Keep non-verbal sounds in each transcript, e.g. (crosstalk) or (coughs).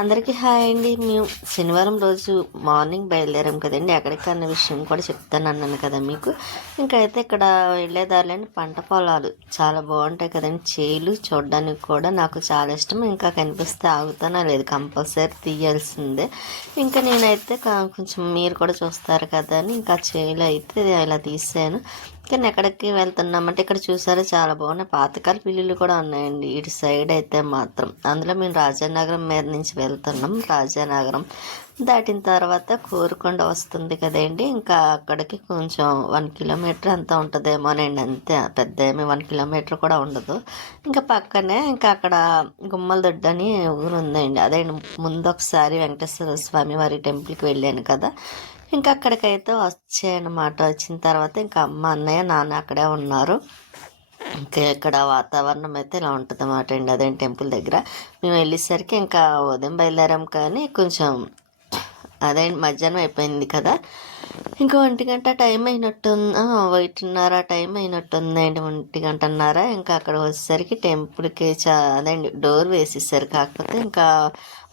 అందరికీ హాయ్ అండి. మేము శనివారం రోజు మార్నింగ్ బయలుదేరాం కదండి. ఎక్కడికి అన్న విషయం కూడా చెప్తాను అన్నాను కదా మీకు. ఇంకైతే ఇక్కడ వెళ్ళేదారులేని పంట పొలాలు చాలా బాగుంటాయి కదండి. చేలు చూడడానికి కూడా నాకు చాలా ఇష్టం. ఇంకా కనిపిస్తే ఆగుతానా లేదు కంపల్సరీ తీయాల్సిందే. ఇంకా నేనైతే కొంచెం మీరు కూడా చూస్తారు కదా అని ఇంకా చేలు అయితే ఇలా తీసాను. కానీ ఎక్కడికి వెళ్తున్నామంటే ఇక్కడ చూసారా చాలా బాగున్నాయి. పాతకాల పిల్లులు కూడా ఉన్నాయండి. ఇటు సైడ్ అయితే మాత్రం. అందులో మేము రాజానగరం మీద నుంచి వెళ్తున్నాం. రాజానగరం దాటిన తర్వాత కోరుకొండ వస్తుంది కదండి. ఇంకా అక్కడికి కొంచెం వన్ కిలోమీటర్ అంతా ఉంటుందేమోనండి అంతే పెద్ద ఏమి వన్ కిలోమీటర్ కూడా ఉండదు. ఇంకా పక్కనే ఇంకా అక్కడ గుమ్మల దొడ్డ అని ఊరు ఉందండి. అదే ముందు ఒకసారి వెంకటేశ్వర స్వామి వారి టెంపుల్కి వెళ్ళాను కదా. ఇంకా అక్కడికైతే వచ్చాయన్నమాట. వచ్చిన తర్వాత ఇంకా అమ్మ అన్నయ్య నాన్న అక్కడే ఉన్నారు. ఇంకా ఇక్కడ వాతావరణం అయితే ఇలా ఉంటుంది అన్నమాట అండి. అదే టెంపుల్ దగ్గర. మేము వెళ్ళేసరికి ఇంకా ఉదయం బయలుదేరాం కానీ కొంచెం అదే మధ్యాహ్నం అయిపోయింది కదా. ఇంకో ఒంటి గంట టైం అయినట్టుంది ఒకటిన్నర టైం అయినట్టుందండి ఒంటి గంటన్నర. ఇంకా అక్కడ వచ్చేసరికి టెంపుల్కి చా అదండి డోర్ వేసేసారు. కాకపోతే ఇంకా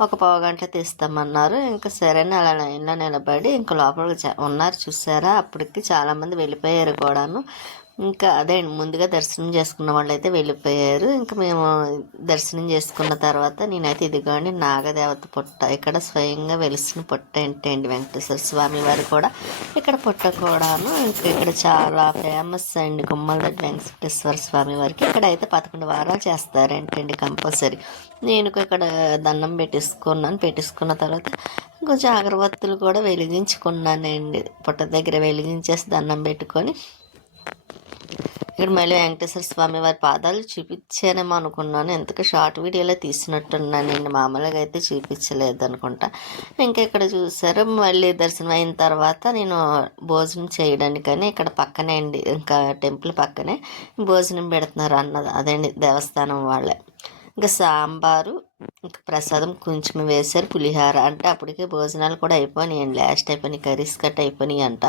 ఒక పావు గంట తీస్తామన్నారు. ఇంకా సరేనా అలా లైన్లో నిలబడి ఇంకా లోపల ఉన్నారు చూసారా? అప్పటికి చాలామంది వెళ్ళిపోయారు కూడాను. ఇంకా అదే ముందుగా దర్శనం చేసుకున్న వాళ్ళు అయితే వెళ్ళిపోయారు. ఇంకా మేము దర్శనం చేసుకున్న తర్వాత నేనైతే ఇదిగోండి నాగదేవత పుట్ట ఇక్కడ స్వయంగా వెలిసిన పుట్ట ఏంటండి వెంకటేశ్వర స్వామి వారు కూడా ఇక్కడ పుట్ట కూడాను ఇంకా ఇక్కడ చాలా ఫేమస్ అండి గుమ్మలరెడ్డి వెంకటేశ్వర స్వామి వారికి. ఇక్కడ అయితే పదకొండు వారాలు చేస్తారేంటండి కంపల్సరీ. నేను ఇక్కడ దండం పెట్టేసుకున్నాను. పెట్టేసుకున్న తర్వాత కొంచెం అగరబత్తులు కూడా వెలిగించుకున్నానండి. పుట్ట దగ్గర వెలిగించేసి దండం పెట్టుకొని ఇక్కడ మళ్ళీ వెంకటేశ్వర స్వామి వారి పాదాలు చూపించానేమో అనుకున్నాను. ఎందుకు షార్ట్ వీడియోలో తీసినట్టున్నానండి మామూలుగా అయితే చూపించలేదు అనుకుంటా. ఇంకా ఇక్కడ చూసారు మళ్ళీ దర్శనం అయిన తర్వాత నేను భోజనం చేయడానికని ఇక్కడ పక్కనే అండి ఇంకా టెంపుల్ పక్కనే భోజనం పెడుతున్నారు అన్నది అదండి దేవస్థానం వాళ్ళే. ఇంకా సాంబారు ఇంకా ప్రసాదం కొంచెం వేశారు. పులిహార అంటే అప్పటికే భోజనాలు కూడా అయిపోయినాయండి. లాస్ట్ అయిపోయినాయి. కర్రీస్ కట్ అయిపోయినాయి అంట.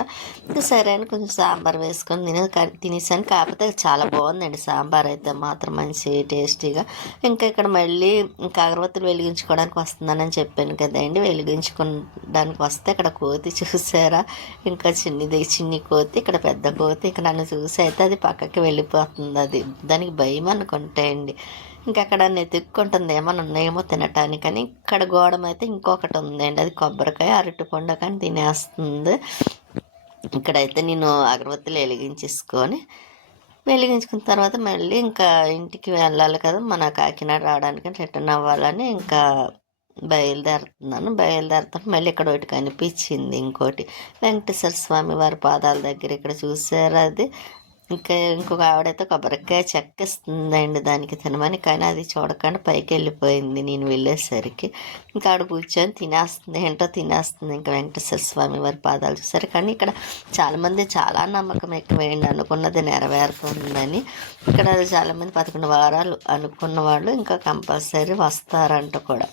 ఇంకా సరే అని కొంచెం సాంబార్ వేసుకొని తిన తినేసాను. కాకపోతే చాలా బాగుందండి సాంబార్ అయితే. మాత్రం మంచి టేస్టీగా. ఇంకా ఇక్కడ మళ్ళీ ఇంకా అగరబత్తులు వెలిగించుకోవడానికి వస్తుందని చెప్పాను కదండి. వెలిగించుకోవడానికి వస్తే ఇక్కడ కోతి చూసారా? ఇంకా చిన్నది చిన్ని కోతి ఇక్కడ పెద్ద కోతి. ఇక్కడ నన్ను చూసి అయితే అది పక్కకి వెళ్ళిపోతుంది. అది దానికి భయం అనుకుంటాయండి ఇంకా అక్కడ నెతుక్కుంటుంది ఏమైనా ఉన్నాయేమో తినటానికని ఇక్కడ గోడం అయితే ఇంకొకటి ఉందండి. అది కొబ్బరికాయ అరటిపండు కానీ తినేస్తుంది. ఇక్కడైతే నేను అగరబత్తులు వెలిగించేసుకొని వెలిగించుకున్న తర్వాత మళ్ళీ ఇంకా ఇంటికి వెళ్ళాలి కదా. మన కాకినాడ రావడానికి రిటర్న్ అవ్వాలని ఇంకా బయలుదేరుతున్నాను. బయలుదేరుతాను మళ్ళీ ఇక్కడ ఒకటి కనిపించింది ఇంకోటి. వెంకటేశ్వర స్వామి వారి పాదాల దగ్గర ఇక్కడ చూసారు అది? ఇంకా ఇంకొక ఆవిడైతే కొబ్బరికాయ చెక్కిస్తుందండి దానికి తినమని కానీ అది చూడకుండా పైకి వెళ్ళిపోయింది నేను వెళ్ళేసరికి. ఇంకా ఆవిడ కూర్చొని తినేస్తుంది ఏంటో తినేస్తుంది. ఇంకా వెంకటేశ్వర స్వామి వారి పాదాలు చూసారు కానీ ఇక్కడ చాలామంది చాలా నమ్మకం ఎక్కువేయండి. అనుకున్నది నెరవేరుతుందని. ఇక్కడ చాలామంది పదకొండు వారాలు అనుకున్న వాళ్ళు ఇంకా కంపల్సరీ వస్తారంట కూడా.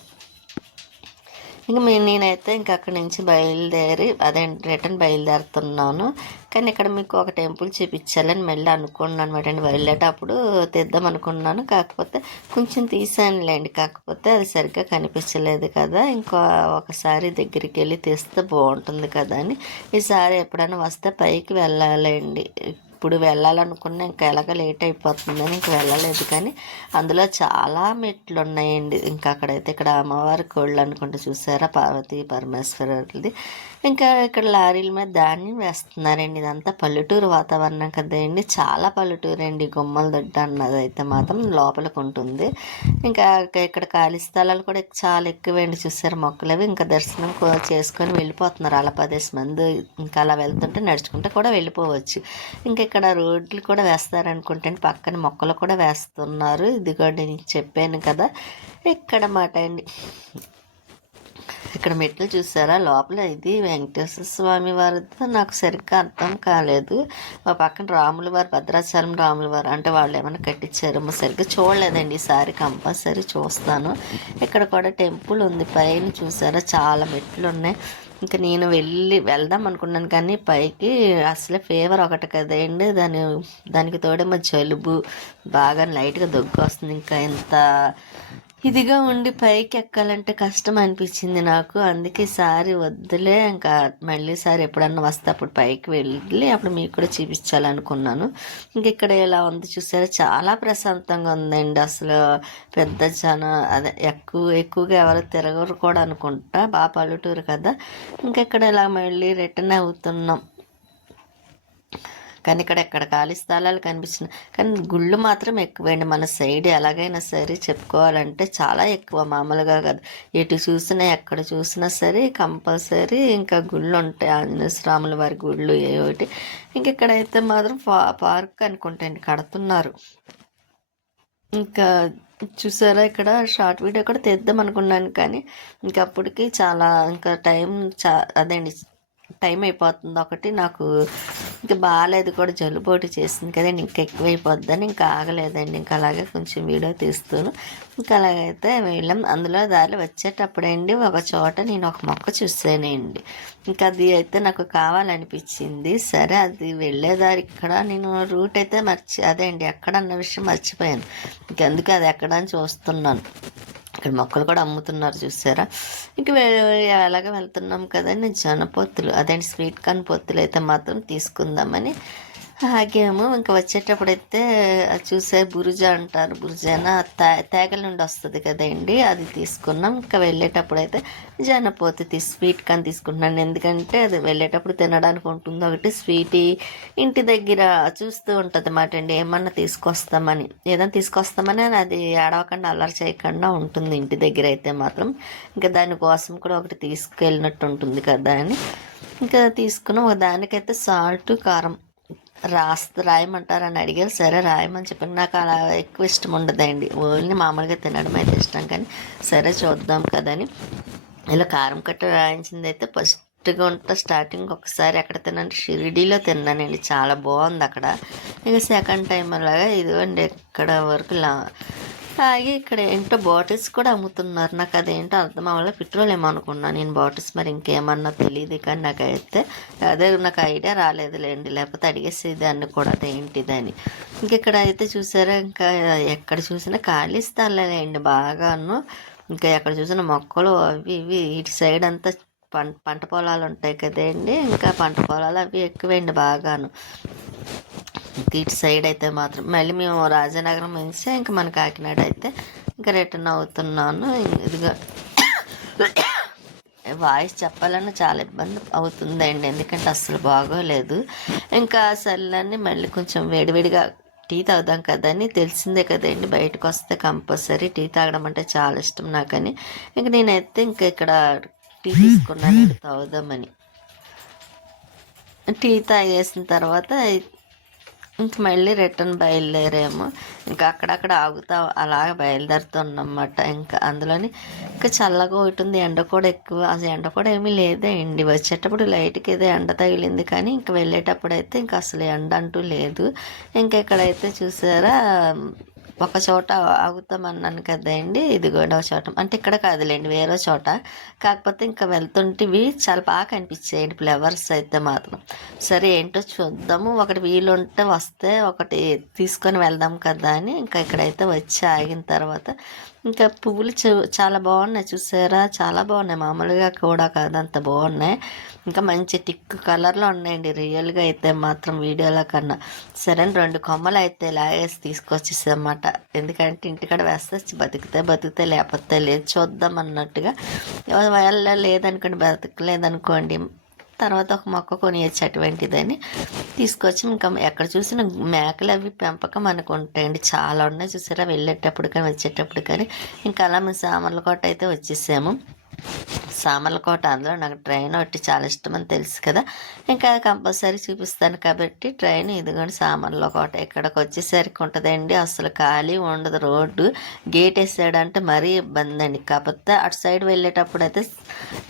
ఇంక నేనైతే ఇంక అక్కడి నుంచి బయలుదేరి అదే రిటర్న్ బయలుదేరుతున్నాను. కానీ ఇక్కడ మీకు ఒక టెంపుల్ చూపించాలని మళ్ళీ అనుకున్నాను అనమాట అండి. వెళ్ళేటప్పుడు తెద్దాం అనుకున్నాను. కాకపోతే కొంచెం తీసానులేండి. కాకపోతే అది సరిగ్గా కనిపించలేదు కదా. ఇంకా ఒకసారి దగ్గరికి వెళ్ళి తీస్తే బాగుంటుంది కదా అని. ఈసారి ఎప్పుడైనా వస్తే పైకి వెళ్ళాలండి. ఇప్పుడు వెళ్ళాలనుకున్నా ఇంకా ఎలాగ లేట్ అయిపోతుందని ఇంక వెళ్ళలేదు. కానీ అందులో చాలా మెట్లు ఉన్నాయండి. ఇంకా అక్కడైతే ఇక్కడ అమ్మవారి కోళ్ళు అనుకుంటూ చూసారా? పార్వతి పరమేశ్వరుది ఇంకా ఇక్కడ లారీల మీద ధాన్యం వేస్తున్నారండి. ఇదంతా పల్లెటూరు వాతావరణం కదండి. చాలా పల్లెటూరు అండి గుమ్మల దొడ్డ అన్నది అయితే మాత్రం లోపలికి ఉంటుంది. ఇంకా ఇక్కడ ఖాళీ స్థలాలు కూడా చాలా ఎక్కువండి. చూసారు? మొక్కలు అవి ఇంకా దర్శనం చేసుకొని వెళ్ళిపోతున్నారు. అలా పదేసి మంది ఇంకా అలా వెళ్తుంటే నడుచుకుంటే కూడా వెళ్ళిపోవచ్చు. ఇంకా ఇక్కడ రోడ్లు కూడా వేస్తారనుకుంటే పక్కన మొక్కలు కూడా వేస్తున్నారు. ఇదిగోండి నేను చెప్పాను కదా. ఇక్కడ మాట అండి. ఇక్కడ మెట్లు చూసారా? లోపల ఇది వెంకటేశ్వర స్వామి వారితో నాకు సరిగ్గా అర్థం కాలేదు. మా పక్కన రాముల వారు భద్రాచలం రాముల వారు. అంటే వాళ్ళు ఏమైనా కట్టించారో సరిగ్గా చూడలేదండి. ఈసారి కంపల్సరీ చూస్తాను. ఇక్కడ కూడా టెంపుల్ ఉంది. పైన చూసారా? చాలా మెట్లు ఉన్నాయి. ఇంకా నేను వెళ్ళి వెళ్దాం అనుకున్నాను కానీ పైకి అసలే ఫీవర్ ఒకటి కదండి దాని దానికి తోడేమో జలుబు బాగా లైట్గా దగ్గు వస్తుంది. ఇంకా ఇంత ఇదిగా ఉండి పైకి ఎక్కాలంటే కష్టం అనిపించింది నాకు. అందుకే సారి వద్దులే ఇంకా మళ్ళీ సారి ఎప్పుడన్నా వస్తే అప్పుడు పైకి వెళ్ళి అప్పుడు మీకు కూడా చూపించాలనుకున్నాను. ఇంక ఇక్కడ ఎలా ఉంది చూసారా? చాలా ప్రశాంతంగా ఉందండి అసలు. పెద్ద జనం అదే ఎక్కువ ఎక్కువగా ఎవరు తిరగరు కూడా అనుకుంటా. బాగా పల్లెటూరు కదా. ఇంకెక్కడ ఇలా మళ్ళీ రిటర్న్ అవుతున్నాం. కానీ ఇక్కడ ఎక్కడ ఖాళీ స్థలాలు కనిపిస్తున్నాయి కానీ గుళ్ళు మాత్రం ఎక్కువండి. మన సైడ్ ఎలాగైనా సరే చెప్పుకోవాలంటే చాలా ఎక్కువ మామూలుగా కాదు. ఎటు చూసినా ఎక్కడ చూసినా సరే కంపల్సరీ ఇంకా గుళ్ళు ఉంటాయి ఆంజనేయ స్వాముల వారి గుళ్ళు ఏ ఒకటి. ఇంక ఇక్కడైతే మాత్రం పార్క్ అనుకుంటండి కడుతున్నారు. ఇంకా చూసారా ఇక్కడ షార్ట్ వీడియో కూడా తెద్దాం అనుకున్నాను కానీ ఇంకా అప్పటికి చాలా ఇంకా టైం చా అదండి టైం అయిపోతుంది. ఒకటి నాకు ఇంకా బాగాలేదు కూడా జలుబోటి చేసింది కదండి. ఇంకా ఎక్కువైపోద్దని ఇంకా ఆగలేదండి. ఇంకా అలాగే కొంచెం వీడియో తీస్తాను. ఇంకా అలాగైతే వెళ్ళాం. అందులో దారి వచ్చేటప్పుడండి ఒక చోట నేను ఒక మొక్క చూసానండి. ఇంకా అది అయితే నాకు కావాలనిపించింది. సరే అది వెళ్ళేదారి ఇక్కడ నేను రూట్ అయితే మర్చి అదే అండి ఎక్కడ అన్న విషయం మర్చిపోయాను. ఇంకెందుకు అది ఎక్కడ అని చూస్తున్నాను. ఇక్కడ మొక్కలు కూడా అమ్ముతున్నారు చూసారా? ఇంక ఎలాగ వెళ్తున్నాం కదండి జనపొత్తులు. అదేంటి స్వీట్ కార్న్ పొత్తులు అయితే మాత్రం తీసుకుందామని ఆగాము ఇంకా వచ్చేటప్పుడైతే అది చూసే బురుజ అంటారు. బురుజన తేగల నుండి వస్తుంది కదండి అది తీసుకున్నాం. ఇంకా వెళ్ళేటప్పుడైతే జనపోతి తీసి స్వీట్ కార్న్ తీసుకుంటున్నాను. ఎందుకంటే అది వెళ్ళేటప్పుడు తినడానికి ఉంటుంది ఒకటి స్వీట్ ఇంటి దగ్గర చూస్తూ ఉంటుంది అన్నమాట అండి. ఏమన్నా తీసుకొస్తామని. ఏదైనా తీసుకొస్తామని అది ఏడవకుండా అల్లరి చేయకుండా ఉంటుంది ఇంటి దగ్గర అయితే మాత్రం. ఇంకా దానికోసం కూడా ఒకటి తీసుకెళ్ళినట్టు ఉంటుంది కదా అని. ఇంకా తీసుకున్నాం. ఒక దానికైతే సాల్ట్ కారం. రాస్త రాయమంటారని అడిగారు. సరే రాయమని చెప్పాను నాకు అలా ఎక్కువ ఇష్టం ఉండదండి. ఓన్లీ మామూలుగా తినడం అయితే ఇష్టం. కానీ సరే చూద్దాం కదని ఇలా కారం కట్ట రాయించింది అయితే ఫస్ట్గా ఉంటా స్టార్టింగ్ ఒకసారి ఎక్కడ తిన్నాను షిరిడీలో తిన్నానండి. చాలా బాగుంది అక్కడ. ఇక సెకండ్ టైం అలాగా ఇదిగోండి ఎక్కడ వరకు లా అలాగే ఇక్కడ ఏంటో బాటిల్స్ కూడా అమ్ముతున్నారు. నాకు అదేంటో అర్థం అవ్వాలి. పెట్రోల్ ఏమనుకున్నాను నేను బాటిల్స్ మరి ఇంకేమన్నా తెలియదు కానీ నాకైతే అదే నాకు ఐడియా రాలేదులేండి. లేకపోతే అడిగేసేదాన్ని కూడా అదేంటిదని. ఇంకెక్కడ అయితే చూసారా ఇంకా ఎక్కడ చూసినా ఖాళీ స్థలాలేండి బాగాను. ఇంకా ఎక్కడ చూసినా మొక్కలు అవి ఇవి ఇటు సైడ్ అంతా పంట పంట పొలాలు ఉంటాయి కదండి. ఇంకా పంట పొలాలు అవి ఎక్కువండి బాగాను. మనకి ఇటు సైడ్ అయితే మాత్రం మళ్ళీ మేము రాజనగరం నుంచి ఇంకా మన కాకినాడ అయితే ఇంకా రిటర్న్ అవుతున్నాను. ఇదిగా (coughs) వాయిస్ చెప్పాలన్నా చాలా ఇబ్బంది అవుతుందండి. ఎందుకంటే అస్సలు బాగోలేదు. ఇంకా సర్లని మళ్ళీ కొంచెం వేడివేడిగా టీ తాగుదాం కదని తెలిసిందే కదండి. బయటకు వస్తే కంపల్సరీ టీ తాగడం అంటే చాలా ఇష్టం నాకని. ఇంక నేనైతే ఇంకా ఇక్కడ టీ తీసుకున్నాను తాగుదామని. టీ తాగేసిన తర్వాత ఇంక మళ్ళీ రిటర్న్ బయలుదేరాము. ఇంకా అక్కడక్కడ ఆగుతా అలాగ బయలుదేరుతున్నమాట ఇంకా అందులోని ఇంకా చల్లగా ఉంటుంది ఎండ కూడా ఎక్కువ. అసలు ఎండ కూడా ఏమీ లేదే అండి. వచ్చేటప్పుడు లైట్కి ఏదో ఎండ తగిలింది కానీ ఇంకా వెళ్ళేటప్పుడు అయితే ఇంకా అసలు ఎండ అంటూ లేదు. ఇంకా ఇక్కడైతే చూసారా ఒక చోట ఆగుతామన్నాను కదండి ఇది గోడవ చోట. అంటే ఇక్కడ కాదులేండి వేరే చోట. కాకపోతే ఇంకా వెళ్తుంటేవి చాలా బాగా కనిపించాయండి ఫ్లవర్స్ అయితే మాత్రం. సరే ఏంటో చూద్దాము. ఒకటి వీలుంటే వస్తే ఒకటి తీసుకొని వెళ్దాం కదా అని ఇంకా ఇక్కడైతే వచ్చి ఆగిన తర్వాత ఇంకా పువ్వులు చాలా బాగున్నాయి చూసారా? చాలా బాగున్నాయి. మామూలుగా కూడా కాదు అంత బాగున్నాయి. ఇంకా మంచి టిక్ కలర్లో ఉన్నాయండి. రియల్గా అయితే మాత్రం వీడియోలో కన్నా. సరే రెండు కొమ్మలు అయితే లాగేసి తీసుకొచ్చేసామాట ఎందుకంటే ఇంటికాడ వేస్తే బతికితే బతికితే లేకపోతే లేదు చూద్దాం అన్నట్టుగా. వాళ్ళ లేదనుకోండి బతకలేదనుకోండి తర్వాత ఒక మొక్క కొనియచ్చు అటువంటిదని తీసుకొచ్చి ఇంకా ఎక్కడ చూసిన మేకలు అవి పెంపకం మనకు ఉంటాయండి చాలా ఉన్నాయి చూసారా? వెళ్ళేటప్పుడు కానీ వచ్చేటప్పుడు కానీ. ఇంకా అలా మేము సామర్లకోట అయితే వచ్చేసాము. సామర్లకోట అందులో నాకు ట్రైన్ ఒకటి చాలా ఇష్టం అని తెలుసు కదా. ఇంకా కంపల్సరీ చూపిస్తాను కాబట్టి ట్రైన్ ఇదిగోండి సామర్లకోట. ఇక్కడికి వచ్చేసరికి ఉంటుందండి. అసలు ఖాళీ ఉండదు రోడ్డు. గేట్ వేసాడంటే మరీ ఇబ్బంది అండి. కాకపోతే అటు సైడ్ వెళ్ళేటప్పుడు అయితే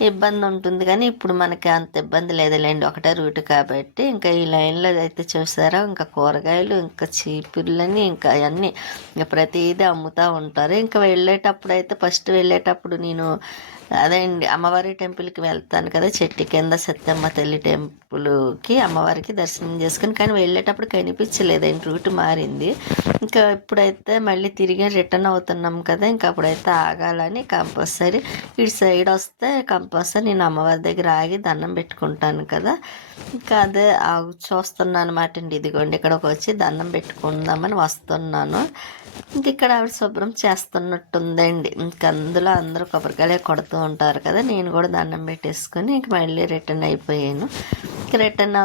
ఇబ్బంది ఉంటుంది కానీ ఇప్పుడు మనకి అంత ఇబ్బంది లేదులేండి. ఒకటే రూట్ కాబట్టి ఇంకా ఈ లైన్లో అయితే చూసారా? ఇంకా కూరగాయలు ఇంకా చీపుర్లని ఇంకా అవన్నీ ఇంకా ప్రతిదీ అమ్ముతూ ఉంటారు. ఇంకా వెళ్ళేటప్పుడు అయితే ఫస్ట్ వెళ్ళేటప్పుడు నేను అదే అండి అమ్మవారి టెంపుల్కి వెళ్తాను కదా చెట్టు కింద సత్యమ్మ తల్లి టెంపుల్కి అమ్మవారికి దర్శనం చేసుకుని కానీ వెళ్ళేటప్పుడు కనిపించలేదు అండి రూట్ మారింది. ఇంకా ఇప్పుడైతే మళ్ళీ తిరిగి రిటర్న్ అవుతున్నాం కదా ఇంకా అప్పుడైతే ఆగాలని కంపల్సరీ. ఇటు సైడ్ వస్తే కంపల్సరీ నేను అమ్మవారి దగ్గర ఆగి దండం పెట్టుకుంటాను కదా. ఇంకా అదే చూస్తున్నాను అనమాట అండి. ఇదిగోండి ఇక్కడికి వచ్చి దండం పెట్టుకుందామని వస్తున్నాను. ఇంక ఇక్కడ ఆవిడ శుభ్రం చేస్తున్నట్టుందండి. ఇంక అందులో అందరూ కొబ్బరికాయలే కొడుతూ ఉంటారు కదా నేను కూడా దండం పెట్టేసుకొని ఇంక మళ్ళీ రిటర్న్ అయిపోయాను. ఇంక రిటర్న్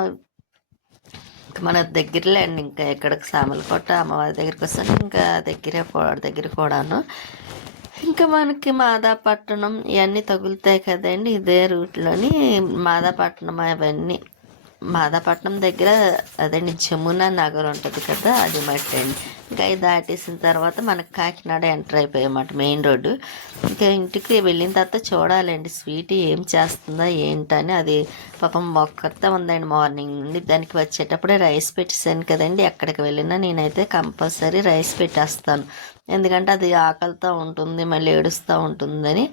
మన దగ్గరలేండి ఇంకా ఎక్కడికి సామలకోట అమ్మవారి దగ్గరికి వస్తాను ఇంకా దగ్గరే కూ- దగ్గర కూడాను ఇంకా మనకి మాదాపట్నం ఇవన్నీ తగులుతాయి కదండి ఇదే రూట్లోని మాదాపట్నం అవన్నీ. మాదాపట్నం దగ్గర అదండి జమున నగర్ ఉంటుంది కదా అది మట్టి అండి. ఇంకా అది దాటేసిన తర్వాత మనకి కాకినాడ ఎంటర్ అయిపోయామాట మెయిన్ రోడ్డు. ఇంకా ఇంటికి వెళ్ళిన తర్వాత చూడాలండి స్వీట్ ఏం చేస్తుందా ఏంటని. అది పాపం ఒక్కరితో ఉందండి మార్నింగ్ నుండి దానికి వచ్చేటప్పుడే రైస్ పెట్టేసాను కదండి. ఎక్కడికి వెళ్ళినా నేనైతే కంపల్సరీ రైస్ పెట్టేస్తాను. ఎందుకంటే అది ఆకలితో ఉంటుంది మళ్ళీ ఏడుస్తూ ఉంటుందని.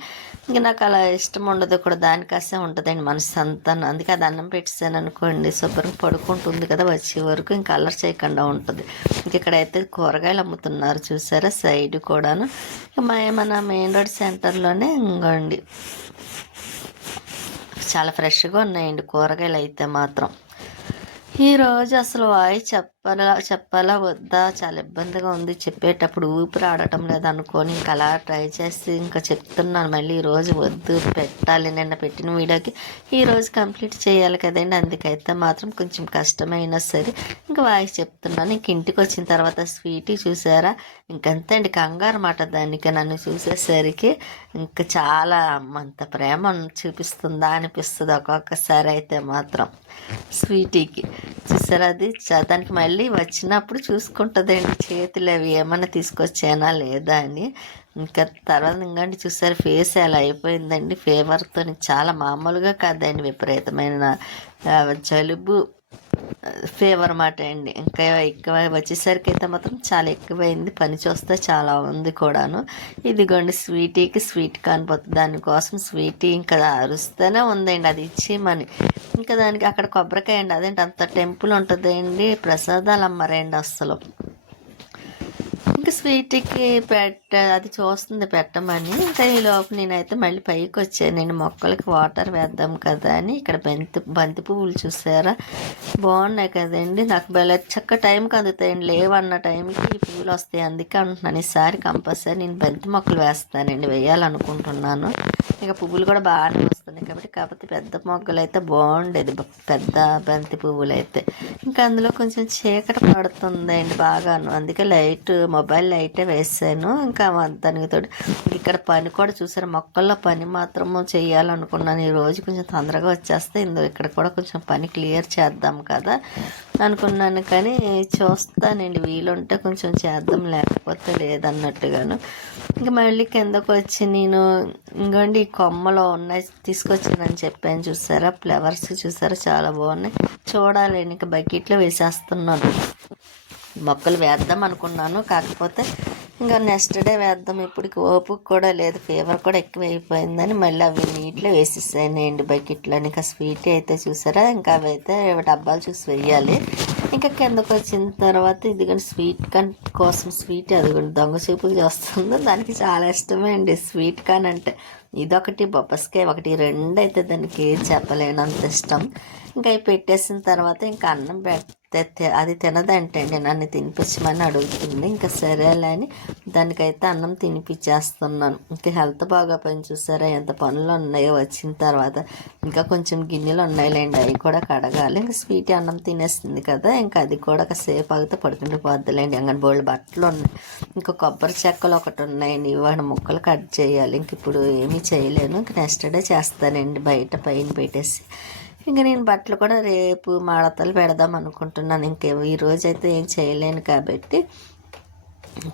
ఇంక నాకు అలా ఇష్టం ఉండదు కూడా దానికాసే ఉంటుందండి మనసు అంతా. అందుకే అది అన్నం పెట్టేసాను అనుకోండి శుభ్రం పడుకుంటుంది కదా వచ్చే వరకు ఇంకా అల్లరి చేయకుండా ఉంటుంది. ఇంక ఇక్కడైతే కూరగాయలు అమ్ముతున్నారు చూసారా సైడ్ కూడాను. ఇక మన మెయిన్ రోడ్ సెంటర్లోనే ఇంకోండి. చాలా ఫ్రెష్గా ఉన్నాయండి కూరగాయలు అయితే మాత్రం. ఈరోజు అసలు వాయి చెప్పాలా చెప్పాలా వద్దా? చాలా ఇబ్బందిగా ఉంది. చెప్పేటప్పుడు ఊపిరి ఆడటం లేదు అనుకొని ఇంకా అలా ట్రై చేసి ఇంకా చెప్తున్నాను. మళ్ళీ ఈరోజు వద్దు పెట్టాలి. నిన్న పెట్టిన వీడియోకి ఈరోజు కంప్లీట్ చేయాలి కదండి. అందుకైతే మాత్రం కొంచెం కష్టమైనా సరే ఇంకా వాయిస్ చెప్తున్నాను. ఇంక ఇంటికి వచ్చిన తర్వాత స్వీటీ చూసారా? ఇంకంతే అండి కంగారు మాట దానికి. నన్ను చూసేసరికి ఇంకా చాలా అంత ప్రేమ చూపిస్తుందా అనిపిస్తుంది ఒక్కొక్కసారి అయితే మాత్రం స్వీటీకి. చూసారా అది? చ- దానికి మళ్ళీ మళ్ళీ వచ్చినప్పుడు చూసుకుంటుందండి. చేతులు అవి ఏమైనా తీసుకొచ్చానా లేదా అని. ఇంకా తర్వాత ఇంకండి చూసారు ఫేస్ ఎలా అయిపోయిందండి. ఫీవర్తో చాలా మామూలుగా కాదండి విపరీతమైన జలుబు ఫీవర్ మాట అండి. ఇంకా ఎక్కువ వచ్చేసరికి అయితే మాత్రం చాలా ఎక్కువైంది. పని చూస్తే చాలా ఉంది కూడాను. ఇదిగోండి స్వీటీకి స్వీట్ కానిపోతుంది దానికోసం స్వీటీ ఇంకా అరుస్తూనే ఉందండి. అది ఇచ్చేయమని ఇంకా దానికి అక్కడ కొబ్బరికాయ అండి. అదేంటి అంత టెంపుల్ ఉంటుందండి. ప్రసాదాలు అమ్మారండి అసలు ఇంకా స్వీట్కి పెట్ట అది చూస్తుంది పెట్టమని. ఇంకా ఈ లోపు నేనైతే మళ్ళీ పైకి వచ్చాను. నేను మొక్కలకి వాటర్ వేద్దాం కదా అని. ఇక్కడ బంతి బంతి పువ్వులు చూసారా? బాగున్నాయి కదండి. నాకు భలే చక్క టైంకి అందుతాయండి. లేవన్న టైంకి ఈ పువ్వులు వస్తాయి. అందుకే అంటున్నాను ఈసారి కంపల్సరీ నేను బంతి మొక్కలు వేస్తానండి వేయాలనుకుంటున్నాను. ఇక పువ్వులు కూడా బాగానే వస్తున్నాయి కాబట్టి కాకపోతే పెద్ద మొక్కలు అయితే బాగుండేది పెద్ద బంతి పువ్వులు అయితే ఇంకా అందులో కొంచెం చీకటి పడుతుందండి బాగాను. అందుకే లైట్ మొబైల్ లైటే వేసాను. ఇంకా దానికి తోడు ఇక్కడ పని కూడా చూసారు? మొక్కల్లో పని మాత్రము చేయాలనుకున్నాను. ఈ రోజు కొంచెం తొందరగా వచ్చేస్తే ఇందులో ఇక్కడ కూడా కొంచెం పని క్లియర్ చేద్దాం కదా అనుకున్నాను. కానీ చూస్తానండి. వీలుంటే కొంచెం చేద్దాం లేకపోతే లేదన్నట్టుగాను. ఇంకా మళ్ళీ కిందకు వచ్చి నేను ఇంకోండి ఈ కొమ్మలో ఉన్నాయి తీసుకొచ్చానని చెప్పాను. చూసారా? ఫ్లవర్స్ చూసారా? చాలా బాగున్నాయి. చూడాలి. ఇంకా బకెట్లో వేసేస్తున్నాను. మొక్కలు వేద్దాం అనుకున్నాను. కాకపోతే ఇంకా నెక్స్ట్ డే వేద్దాం. ఇప్పటికి ఓపిక కూడా లేదు. ఫీవర్ కూడా ఎక్కువ అయిపోయిందని మళ్ళీ అవి నీటిలో వేసేసానండి బకెట్లో ఇంకా స్వీట్ అయితే చూసారా? ఇంకా అవి అయితే డబ్బాలు చూసి వేయాలి. ఇంకా కిందకు వచ్చిన తర్వాత ఇదిగోండి స్వీట్ కాన్ కోసం స్వీట్ అదిగోండి దొంగ చూపులు చేస్తుంది. దానికి చాలా ఇష్టమే అండి. స్వీట్ కాన్ అంటే ఇదొకటి బొబ్బస్కాయ ఒకటి రెండు అయితే దానికి చెప్పలేనంత ఇష్టం. ఇంకా అవి పెట్టేసిన తర్వాత ఇంకా అన్నం పెడితే తి- అది తినదంటండి నన్ను తినిపించమని అడుగుతుంది. ఇంకా సరేలే అని దానికైతే అన్నం తినిపించేస్తున్నాను. ఇంకా హెల్త్ బాగా పని చూసారా ఎంత పనులు ఉన్నాయో వచ్చిన తర్వాత ఇంకా కొంచెం గిన్నెలు ఉన్నాయిలేండి అవి కూడా కడగాలి. ఇంకా స్వీట్ అన్నం తినేస్తుంది కదా ఇంకా అది కూడా సేపు ఆగితే పడుకుంటూ పోద్దులేండి. అంగన్ బోల్డ్ బట్టలు ఉన్నాయి ఇంకా కొబ్బరి చెక్కలు ఒకటి ఉన్నాయండి ఇవాళ ముక్కలు కట్ చేయాలి. ఇంక ఇప్పుడు ఏమీ చేయలేను. ఇంక నెక్స్ట్ డే చేస్తానండి. బయట పైన పెట్టేసి. ఇంకా నేను బట్టలు కూడా రేపు మడతలు పెడదాం అనుకుంటున్నాను. ఇంకే ఈ అయితే ఏం చేయలేను కాబట్టి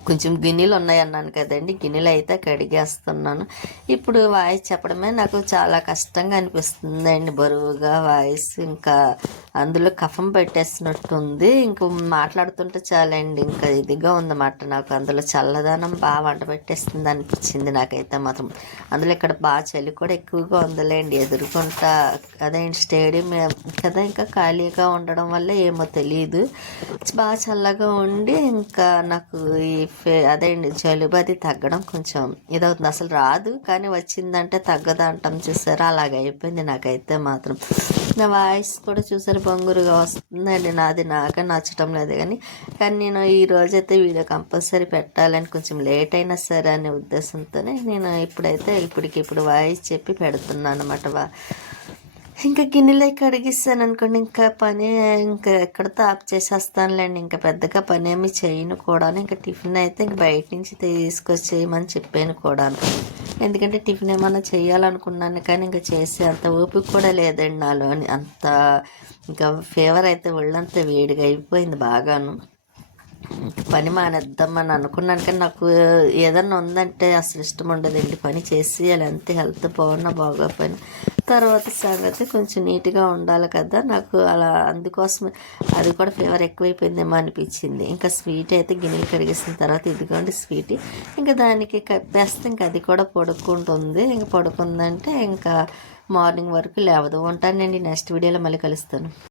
కొంచెం గిన్నెలు ఉన్నాయి అన్నాను కదండి. గిన్నెలు అయితే కడిగేస్తున్నాను. ఇప్పుడు వాయిస్ చెప్పడమే నాకు చాలా కష్టంగా అనిపిస్తుందండి. బరువుగా వాయిస్ ఇంకా అందులో కఫం పెట్టేసినట్టుంది. ఇంకా మాట్లాడుతుంటే చాలండి. ఇంకా ఇదిగా ఉందన్నమాట నాకు. అందులో చల్లదనం బాగా వంట పెట్టేస్తుంది అనిపించింది నాకైతే మాత్రం. అందులో ఇక్కడ బాగా చలి కూడా ఎక్కువగా ఉందిలేండి. ఎదుర్కొంటా అదేంటి స్టేడియం కదా. ఇంకా ఖాళీగా ఉండడం వల్ల ఏమో తెలియదు బాగా చల్లగా ఉండి ఇంకా నాకు ఈ అదే అండి జలుబు అది తగ్గడం కొంచెం ఇదవుతుంది. అసలు రాదు కానీ వచ్చిందంటే తగ్గదు అంటాం చూసారా? అలాగ అయిపోయింది నాకైతే మాత్రం. నా వాయిస్ కూడా చూసారు బొంగురుగా వస్తుందండి. నాది నాకే నచ్చటం లేదు కానీ కానీ నేను ఈ రోజైతే వీడియో కంపల్సరీ పెట్టాలని కొంచెం లేట్ అయినా సరే అనే ఉద్దేశంతోనే నేను ఇప్పుడైతే ఇప్పటికి ఇప్పుడు వాయిస్ చెప్పి పెడుతున్నాను అనమాట వా ఇంకా గిన్నెలు కడిగిస్తాను అనుకోండి. ఇంకా పని ఇంకా ఎక్కడితో ఆఫ్ చేసేస్తానులేండి. ఇంకా పెద్దగా పని ఏమి చేయను కూడా. ఇంకా టిఫిన్ అయితే ఇంక బయట నుంచి తీసుకొచ్చేయమని చెప్పాను కూడా. ఎందుకంటే టిఫిన్ ఏమన్నా చేయాలనుకున్నాను కానీ ఇంకా చేసే అంత ఓపిక కూడా లేదండి నాలో. అంత ఇంకా ఫీవర్ అయితే ఒళ్ళంతా వేడిగా అయిపోయింది బాగాను. పని మానేద్దామని అనుకున్నాను కానీ నాకు ఏదన్నా ఉందంటే అసలు ఇష్టం ఉండదండి. పని చేసి అలా అంతే. హెల్త్ బాగున్నా బాగా తర్వాత తర్వాత అయితే కొంచెం నీట్గా ఉండాలి కదా. నాకు అలా అందుకోసం అది కూడా ఫేవర్ ఎక్కువైపోయిందేమో అనిపించింది. ఇంకా స్వీట్ అయితే గిన్నెలు కడిగేసిన తర్వాత ఇదిగోండి స్వీట్ ఇంకా దానికి కప్పేస్తే ఇంకా అది కూడా పడుకుంటుంది. ఇంకా పడుకుందంటే ఇంకా మార్నింగ్ వరకు లేవదు. ఉంటానండి నెక్స్ట్ వీడియోలో మళ్ళీ కలుస్తాను.